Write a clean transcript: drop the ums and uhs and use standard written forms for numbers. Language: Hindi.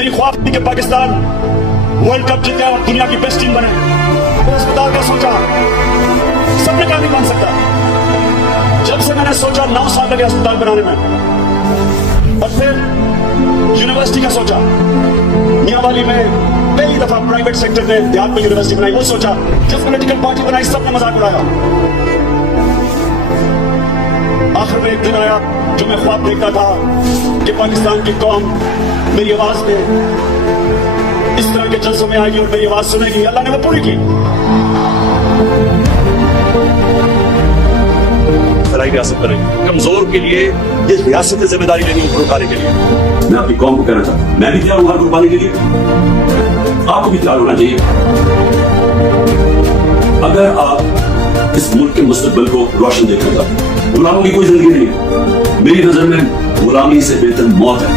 मेरी ख्वाब थी कि पाकिस्तान वर्ल्ड कप जीते और दुनिया की बेस्ट टीम बने। तो अस्पताल का सोचा, सबने कहा नहीं बन सकता। जब से मैंने सोचा 9 साल लगे अस्पताल बनाने में। और फिर यूनिवर्सिटी का सोचा, मियांवाली में कई दफा प्राइवेट सेक्टर ने देहात में यूनिवर्सिटी बनाई, वो सोचा। जब पॉलिटिकल पार्टी बनाई सबने मजाक उड़ाया। आखिर में एक दिन आया जो मैं ख्वाब देखता था कि पाकिस्तान की कौम मेरी आवाज में इस तरह के जलसों में आएगी और मेरी आवाज सुनेगी। अल्लाह ने वो पूरी की। लड़ाई रियासत करेंगे। कमजोर के लिए ये रियासत की जिम्मेदारी लेनी है उठाने के लिए। मैं अपनी कौम को कहना चाहता हूं, मैं भी तैयार हूं हर कुर्बानी के लिए, आपको भी तैयार होना चाहिए। अगर आप इस मुल्क के मुस्तकबिल को रोशन देखना चाहते हैं, गुलामों की कोई जिंदगी नहीं है। मेरी नजर में गुलामी से बेहतर मौत है।